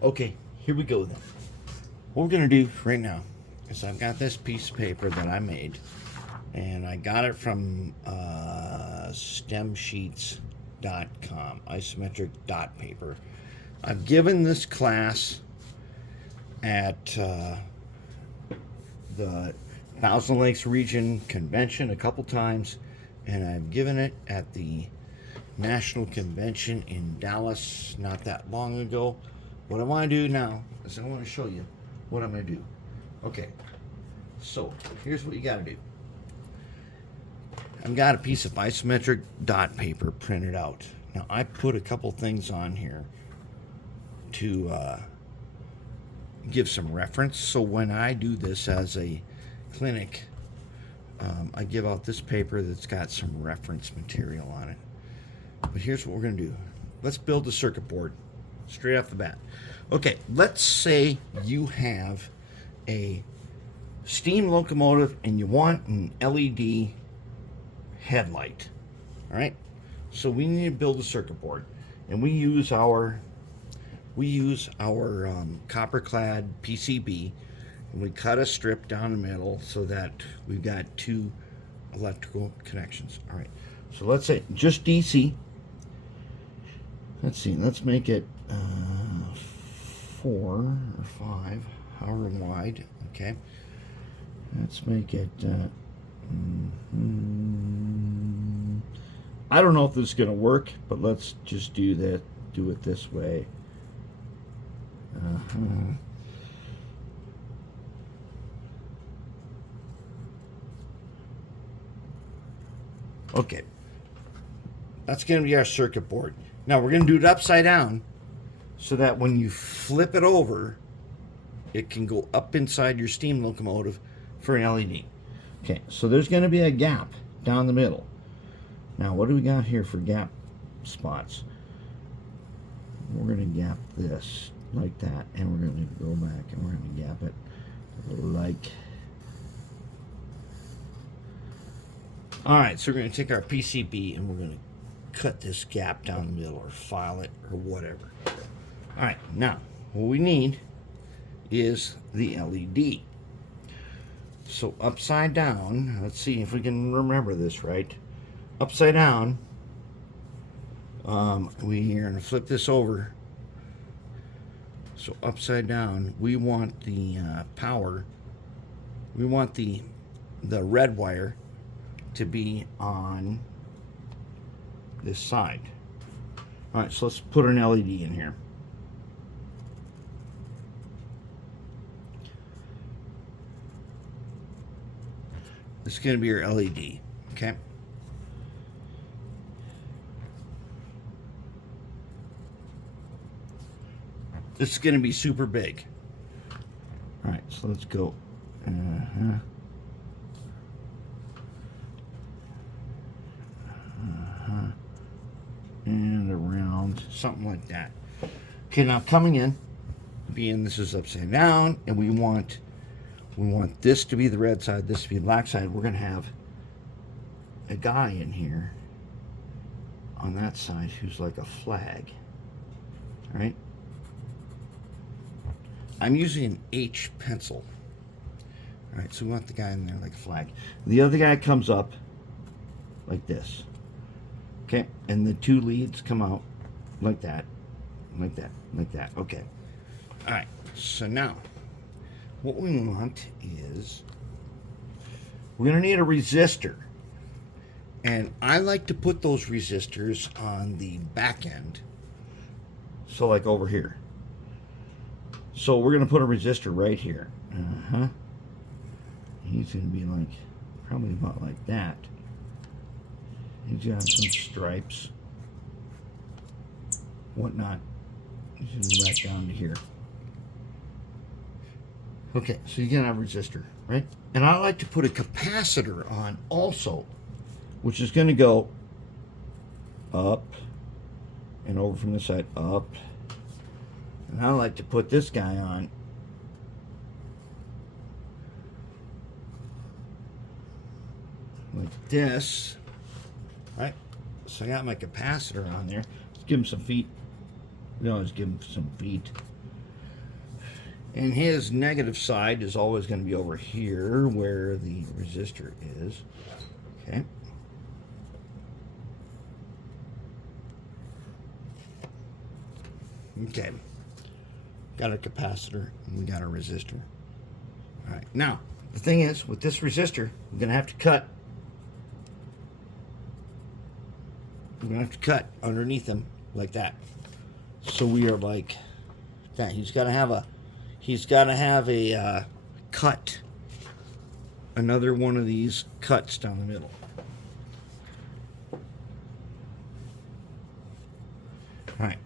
Okay, here we go then. What we're gonna do right now is I've got this piece of paper that I made, and I got it from stemsheets.com, isometric dot paper. I've given this class at the Thousand Lakes Region Convention a couple times, and I've given it at the National Convention in Dallas not that long ago. What I want to do now is I want to show you what I'm going to do. Okay, so here's what you got to do. I've got a piece of isometric dot paper printed out. Now I put a couple things on here to give some reference. So when I do this as a clinic, I give out this paper that's got some reference material on it. But here's what we're going to do. Let's build a circuit board straight off the bat. Okay, let's say you have a steam locomotive and you want an LED headlight. All right, so we need to build a circuit board, and we use our copper clad PCB, and we cut a strip down the middle so that we've got two electrical connections. All right, so let's say just DC. Let's see, let's make it 4 or 5, however wide. Okay, let's make it I don't know if this is going to work, but let's just do it this way. Okay, that's going to be our circuit board. Now we're going to do it upside down so that when you flip it over, it can go up inside your steam locomotive for an LED. Okay, so there's going to be a gap down the middle. Now what do we got here for gap spots? We're going to gap this like that, and we're going to go back and we're going to gap it like. Alright, so we're going to take our PCB and we're going to cut this gap down the middle, or file it, or whatever. Alright, now what we need is the LED. So upside down, let's see if we can remember this right. Upside down, we are going to flip this over. So upside down, we want the power, we want the red wire to be on this side. All right, so let's put an LED in here. This is going to be your LED, okay? This is going to be super big. All right, so let's go. And around, something like that. Okay, now coming in, being this is upside down, and we want this to be the red side, this to be the black side. We're going to have a guy in here on that side who's like a flag. All right? I'm using an H pencil. All right, so we want the guy in there like a flag. The other guy comes up like this. Okay, and the two leads come out like that, like that, like that. Okay. All right, so now what we want is we're going to need a resistor. And I like to put those resistors on the back end. So like over here. So we're going to put a resistor right here. He's going to be like, probably about like that. He's got some stripes, whatnot. He's going to go back down to here. Okay, so you're going to have a resistor, right? And I like to put a capacitor on also, which is going to go up and over from this side, up. And I like to put this guy on like this, right? So I got my capacitor on there. Let's give him some feet. We always give him some feet. And his negative side is always going to be over here where the resistor is. Okay. Okay. Got a capacitor and we got a resistor. All right. Now, the thing is, with this resistor, we're going to have to cut. We're going to have to cut underneath him like that. So we are like that. He's got to have a cut. Another one of these cuts down the middle. All right.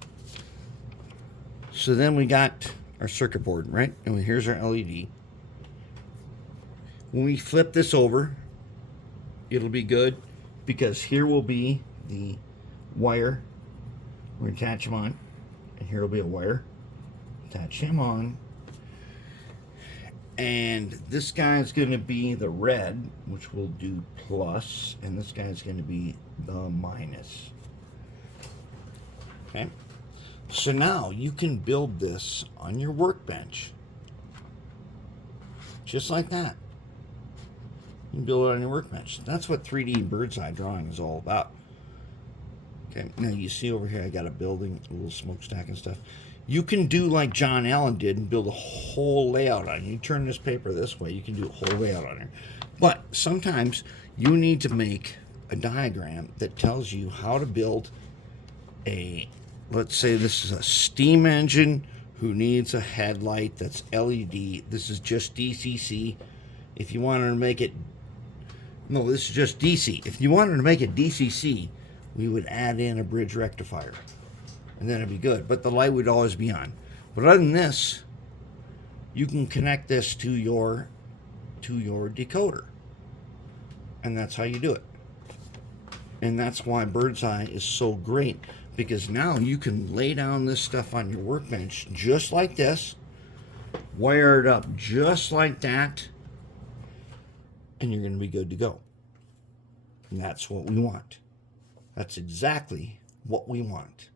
So then we got our circuit board, right? And here's our LED. When we flip this over, it'll be good because here will be the wire. We're going to attach them on. And here will be a wire. Attach him on. And this guy's going to be the red, which will do plus, and this guy's going to be the minus. Okay? So now you can build this on your workbench. Just like that. You can build it on your workbench. That's what 3D bird's eye drawing is all about. Okay, now you see over here I got a building, a little smokestack and stuff. You can do like John Allen did and build a whole layout on it. You turn this paper this way, you can do a whole layout on it. But sometimes you need to make a diagram that tells you how to build a, let's say this is a steam engine who needs a headlight that's LED. This is just DCC. If you wanted to make it, no, this is just DC. If you wanted to make it DCC, we would add in a bridge rectifier. And then it'd be good. But the light would always be on. But other than this, you can connect this to your decoder. And that's how you do it. And that's why bird's eye is so great. Because now you can lay down this stuff on your workbench just like this. Wire it up just like that. And you're going to be good to go. And that's what we want. That's exactly what we want.